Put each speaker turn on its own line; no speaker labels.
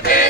baby.